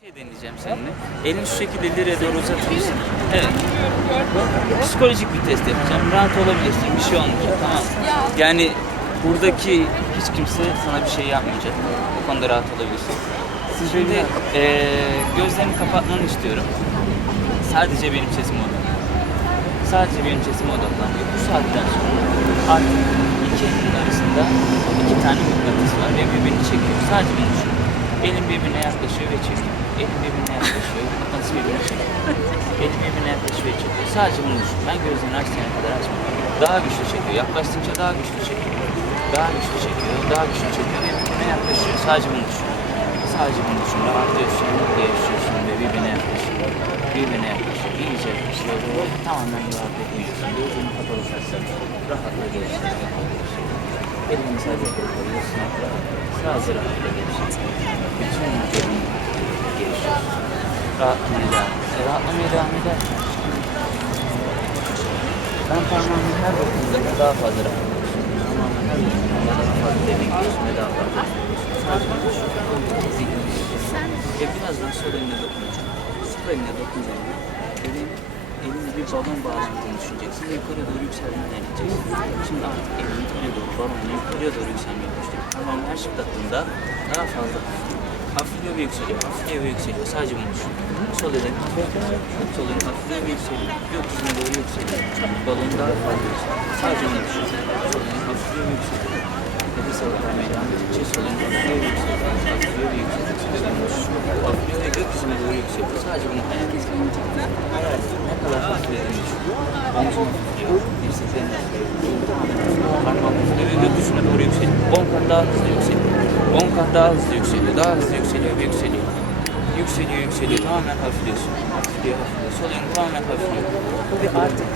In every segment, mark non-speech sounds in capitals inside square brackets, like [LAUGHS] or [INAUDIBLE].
şey deneyeceğim seninle. Elini şu şekilde ileriye doğru uzatır? Evet. Psikolojik bir test yapacağım. Rahat olabilirsin. Bir şey olmayacak. Tamam. Yani buradaki hiç kimse sana bir şey yapmayacak. Bu konuda rahat olabilirsin. Şimdi eee gözlerini kapatmanı istiyorum. Sadece benim sesime odaklan. Sadece benim sesime odaklan. Ve bu saatten sonra artık iki elin arasında iki tane mıknatıs var ve birbirini çekiyor. Sadece bunu düşün. Elin birbirine yaklaşıyor ve çekiyor. Elin birbirine yaklaşıyor. Mıknatıs birbirine çekiyor. Elin birbirine yaklaşıyor ve çekiyor. Sadece bunu düşün. Ben gözlerini açtığına kadar açma. Daha güçlü çekiyor. Yaklaştıkça daha güçlü çekiyor. Daha güçlü çekiyor. Daha güçlü çekiyor ve birbirine yaklaşıyor. Sadece bunu düşün. Sadece bunu düşün. Rahatlıyorsun, mutlu yaşıyorsun ve birbirine yaklaşıyor. Birbirine yaklaşıyor. İyice yaklaşıyor. ve Tamamen rahatlatıyorsun. Gözünü kapalı tutsan rahatla gevşiyor. Elini sadece koyuyorsun. Sadece rahatla gevşiyor. Bütün vücudun gevşiyor. Rahatlamaya devam et. E, Rahatlamaya devam eder. Ben parmağımı her dokunduğumda daha fazla rahatlıyorum. Parmağımı her dokunduğumda daha fazla derinliyorsun ve daha fazla. Sadece düşün. Zihnini Ve birazdan sol eline dokunacağım. Sol eline dokunacağım. Elin, elinde bir balon bağlandığını düşüneceksin ve yukarı doğru yükselmeyi deneyeceksin. Şimdi artık elin yukarıya doğru, balonla yukarıya doğru yükselmeye başlıyor. Parmağımı her şıklattığımda daha fazla hafifliyor. Ve yükseliyor, hafifliyor ve yükseliyor. Sadece bunu düşün. Sol elin sol elin hafifliyor ve yükseliyor. Gökyüzüne doğru yükseliyor. Balon daha fazla yükseliyor. Sadece bunu düşün. Sol elin hafifliyor ve yükseliyor. Sadece bunu. Sadece bunu hayal. Ne kadar hafiflediğini düşün. Omzun hafifliyor. Dirseklerin hafifliyor. Parmağın hafifliyor ve gökyüzüne doğru yükseliyor. 10 kat daha hızlı yükseliyor. 10 kat daha hızlı yükseliyor. Daha hızlı yükseliyor ve yükseliyor. Yükseliyor, yükseliyor. Tamamen hafifliyorsun. Hafifliyor, hafifliyor. Sol elin tamamen hafifliyor. Ve artık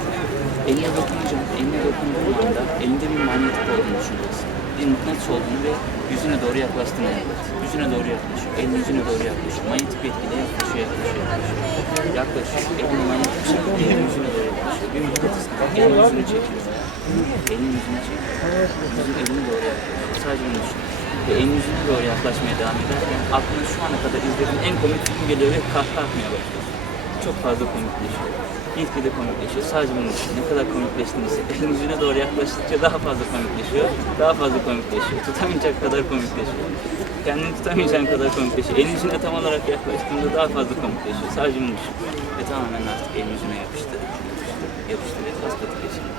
eline dokunacağım. Eline dokunduğun anda elinde bir manyetik olduğunu düşüneceksin. Bir mıknatıs olduğunu ve yüzüne doğru yaklaştığını yaklaş. Yüzüne doğru yaklaşıyor. Elin yüzüne doğru yaklaşıyor. Manyetik bir etkile yaklaşıyor, yaklaşıyor, yaklaşıyor. Yaklaşıyor. Elin manyetik bir şekilde elin yüzüne doğru yaklaşıyor. Bir mıknatıs elin yüzünü çekiyor. Elin yüzünü çekiyor. Yüzün elini doğru yaklaşıyor. Sadece bunu düşün. Ve elin yüzüne doğru yaklaşmaya devam ederken aklına şu ana kadar izlediğin en komik film geliyor ve kahkaha atmaya başlıyor. Çok fazla komikleşiyor. Gitgide komikleşiyor. Sadece bunun için ne kadar komikleştiğini hisset. [LAUGHS] Elin yüzüne doğru yaklaştıkça daha fazla komikleşiyor. Daha fazla komikleşiyor. Tutamayacak kadar komikleşiyor. Kendini tutamayacağın kadar komikleşiyor. Elin yüzüne tam olarak yaklaştığında daha fazla komikleşiyor. Sadece bunu düşün. Ve tamamen artık elin yüzüne yapıştı. Yapıştı, ve kas katı kesildi.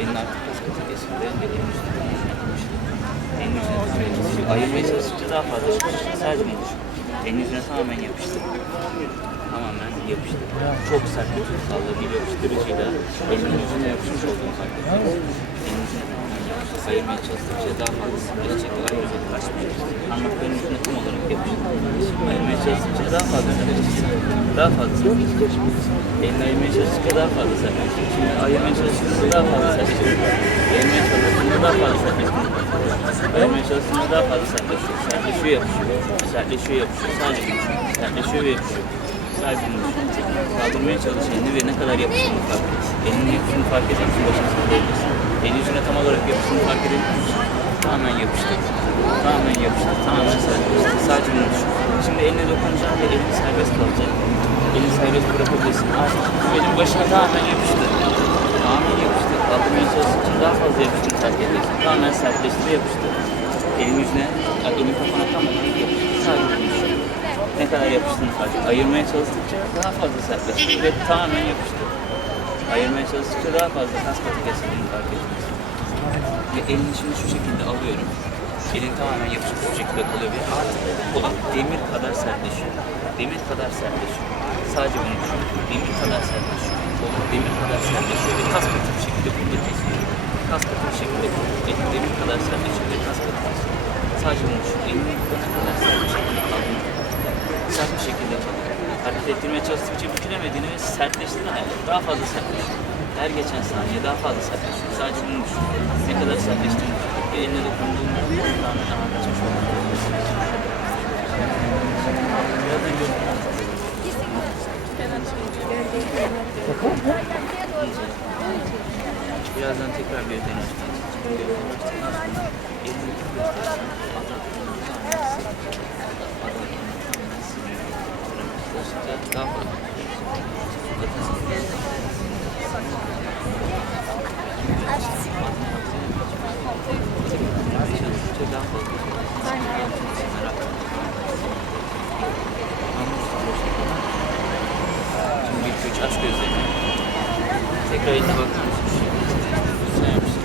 Elin artık kas katı kesildi. Ve elin yüzüne yapıştı. Elin yüzüne tamamen yapıştı. Ayırmaya çalıştıkça daha fazla çıkıyor. Sadece bunu düşün. Yüzüne tamamen yapıştı tamamen yapıştı. Çok sert bir tutsallığı bir yapıştırıcıyla elinin yüzüne yapışmış olduğunu fark ettim. Elinin yapıştı. Ayırmaya çalıştıkça daha fazla sıkılaşacak ve ayırmaya başlıyor. Parmakların yüzüne tam olarak yapıştı. Ayırmaya çalıştıkça daha fazla sıkılaşacak. Daha fazla. Elini ayırmaya çalıştıkça daha fazla sertleşecek. Şimdi ayırmaya çalıştıkça daha fazla sertleşecek. Ayırmaya çalıştıkça daha fazla sertleşecek. Ayırmaya çalıştıkça daha fazla sertleşiyor. Sertleşiyor yapışıyor. Sertleşiyor yapışıyor. Sadece. Sertleşiyor ve yapışıyor. Düşün. Kaldırmaya çalış elini ve ne kadar yapıştığını fark et. Elinin yapıştığını fark eder misin? Başını sallayabilirsin. Elin yüzüne tam olarak yapıştığını fark edebilir misin? Tamamen yapıştı. Tamamen yapıştı. Tamamen serbest. Sadece bunu düşün. Şimdi eline dokunacağım ve elin serbest kalacak. Elini serbest bırakabilirsin. Artık elin başına tamamen yapıştı. Tamamen yapıştı. Kaldırmaya çalıştıkça daha fazla yapıştığını fark edersin. Tamamen sertleşti ve yapıştı. Elin yüzüne, elin kafana tam olarak yapıştı. Sadece bunu düşün ne kadar yapıştığını fark et. Ayırmaya çalıştıkça daha fazla sertleşti ve tamamen yapıştı. Ayırmaya çalıştıkça daha fazla kas katı kesildiğini fark ettiniz. Ve elini şimdi şu şekilde alıyorum. Elin tamamen yapışık bu şekilde kalıyor ve artık kolun demir kadar sertleşiyor. Demir kadar sertleşiyor. Sadece bunu düşün. Demir kadar sertleşiyor. Kolun demir kadar sertleşiyor ve kas katı bir şekilde burada kesiliyor. Kas katı bir şekilde demir kadar sertleşiyor ve kas katı kesiliyor. Sadece bunu düşün. Elini ne kadar sert bir şekilde kaldığını sert bir şekilde hareket ettirmeye çalıştıkça bükülemediğini ve sertleştiğini hayal et. Daha fazla sertleşiyor. Her geçen saniye daha fazla sertleşiyor. Sadece bunu düşün. Ne kadar sertleştiğini et. Ve eline dokunduğunda daha ne daha kaçmış olur. Birazdan tekrar bir deneyeceğim. Elini Daha fazla. Bir üç aç gözlerini. Tekrar eline bakar mısın? Sen yapmışsın.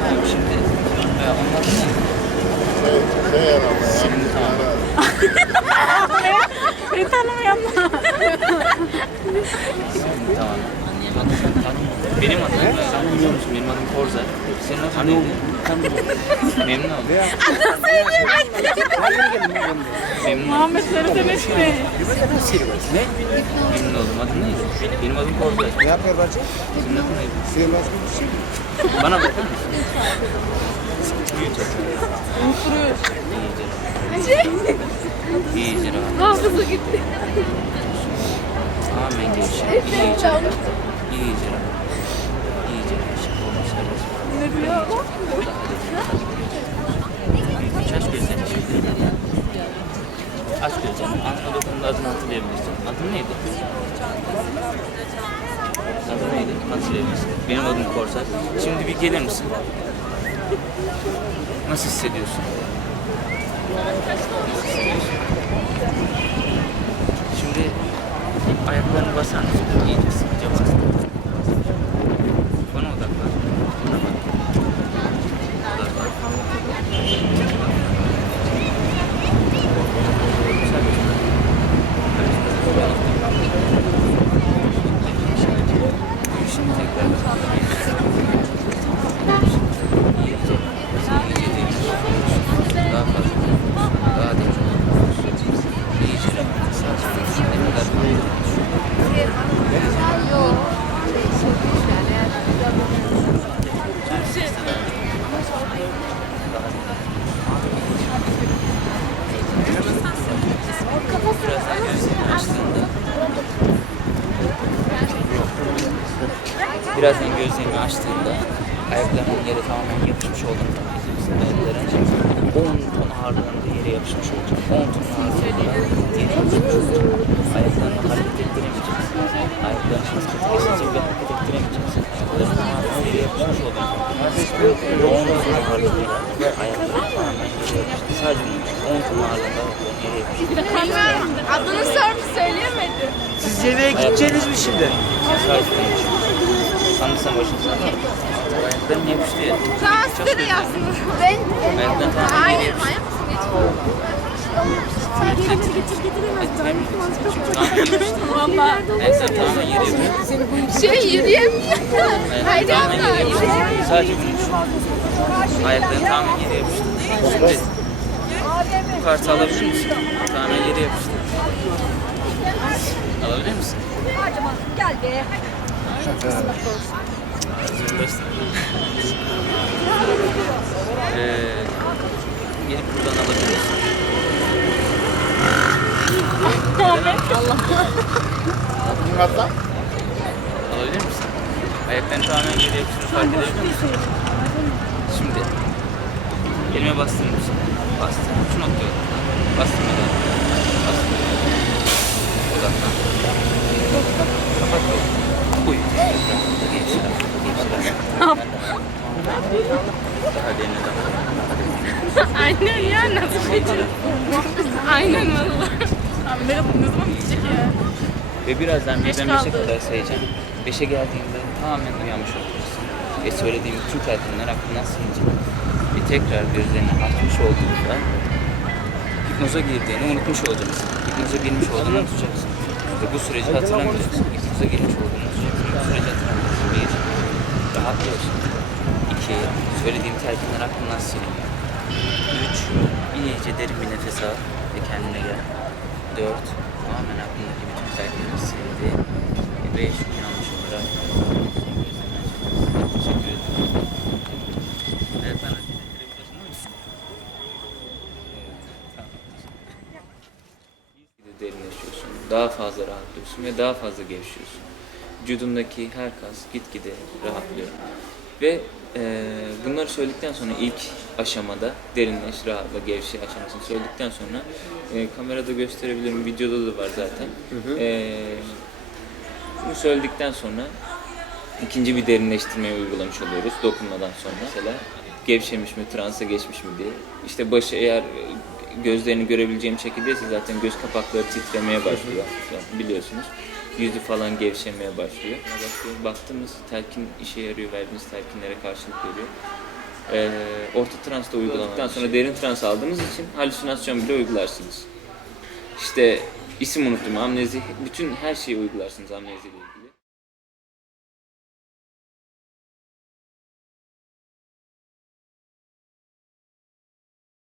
Tamam şimdi e, onun adı ne? Şey herhalde ya. Senin tamam. [LAUGHS] Beni tanımayanlar. Tamam. Benim adım, sen biliyor musun? Benim adım Korza. Senin adın neydi? Memnun oldum. Memnun oldum. Muhammed söylesene mi? Ne? Memnun oldum. Adın neydi? Benim adım Korza. Ne yapıyor bacı? Senin adın neydi? Bir şey? Bana bakar mısın? Büyüt. İyice. İyice rahat. Hafıza gitti. Tamamen gevşek. İyice rahat. İyice rahat. İyice gevşek. Olmaz serbest. Ne diyor? Aç gözlerini şimdi. Aç gözlerini. Altına dokunduğunda adını hatırlayabilirsin. Adın neydi? Adın neydi? Hatırlayabilirsin. Benim adım Korsar. Şimdi bir gelir misin? Nasıl hissediyorsun? Nasıl hissediyorsun? Şimdi ayaklarını basar mısın? İyice sıkıca bas. Bana odaklan. Bana bak. Odaklan. Şimdi tekrar. Daha fazla. Daha derin. İyice. Ne kadar Birazdan gözlerini açtığında Birazdan gözlerini açtığında ayaklarının yere tamamen yapışmış olduğunu fark edeceksin. Ayakların 10 ton ağırlığında yere yapışmış olacak. 10 ton ağırlığında yere yapışmış olacak. Ayaklarını hareket ettiremeyeceksin. Ayaklarını hareket kesilecek ve hareket ettiremeyeceksin. Ayakların tamamen yere yapışmış olduğunu fark edeceksin. 10 ton ağırlığında ayakların tamamen yere yapışmış. Sadece 10 ton ağırlığında ayakların yere yapışmış. Adını sormuş söyleyemedi. Siz yemeğe gideceğiniz mi şimdi? Sadece konuş. Sanırsan başını sana. Ayakların yapıştı ya. Tamam size de yazsınız. Ben Ayakların tamamen Hayır, yapıştı. manyak mısın? Getir getir getiremez. Valla. Ayakların tamamen yere yapıştı. Şey yürüyemiyor. Hayır Ayakların tamamen yere yapıştı. Sadece bunu düşün. Ayakların tamamen yere yapıştı. Şimdi bu kartı alabilir misin? Tamamen yere yapıştı. Alabilir misin? Gel be. Ee, gelip buradan alabilir misin? Bunun hatta Alabilir misin? Ayaklarını tamamen geriye yapıştırıp fark edebiliyor musun? Şimdi elime bastırır mısın? Bastır. Şu noktaya odaklan. Bastırma da. Bastır. Odaklan. Kapat gözünü. Aynen ya nasıl geçiyor? Aynen valla. Abi ne zaman bitecek ya? Ve birazdan Beş birden beşe kaldı. kadar sayacağım. Beşe geldiğinde tamamen uyanmış olacaksın. Ve söylediğim bütün telkinler aklından silinecek. Ve tekrar gözlerini açmış olduğunda hipnoza girdiğini unutmuş olacaksın. Hipnoza girmiş olduğunu unutacaksın. Ve bu süreci hatırlamayacaksın. Hipnoza girmiş olduğunu unutacaksın. Bu süreci hatırlamayacaksın. Bir, rahatlıyorsun. İki, söylediğim telkinler aklından siliniyor. Üç, iyice derin bir nefes al ve kendine gel. Dört, tamamen aklındaki bütün telkinler silindi. Ve beş, uyanmış olarak Teşekkür ederim. Evet, ben derinleşiyorsun, daha fazla rahatlıyorsun ve daha fazla gevşiyorsun. vücudundaki her kas gitgide rahatlıyor. Ve e, bunları söyledikten sonra ilk aşamada derinleş, rahatla, gevşe aşamasını söyledikten sonra e, kamerada gösterebilirim, videoda da var zaten. E, bunu söyledikten sonra ikinci bir derinleştirmeyi uygulamış oluyoruz dokunmadan sonra. Mesela gevşemiş mi, transa geçmiş mi diye. İşte başı eğer gözlerini görebileceğim şekildeyse zaten göz kapakları titremeye başlıyor biliyorsunuz. Yüzü falan gevşemeye başlıyor. başlıyor. Baktığımız telkin işe yarıyor, verdiğiniz telkinlere karşılık veriyor. Ee, orta transta uyguladıktan sonra derin trans aldığınız için halüsinasyon bile uygularsınız. İşte isim unuttum, amnezi, bütün her şeyi uygularsınız amneziyle ilgili.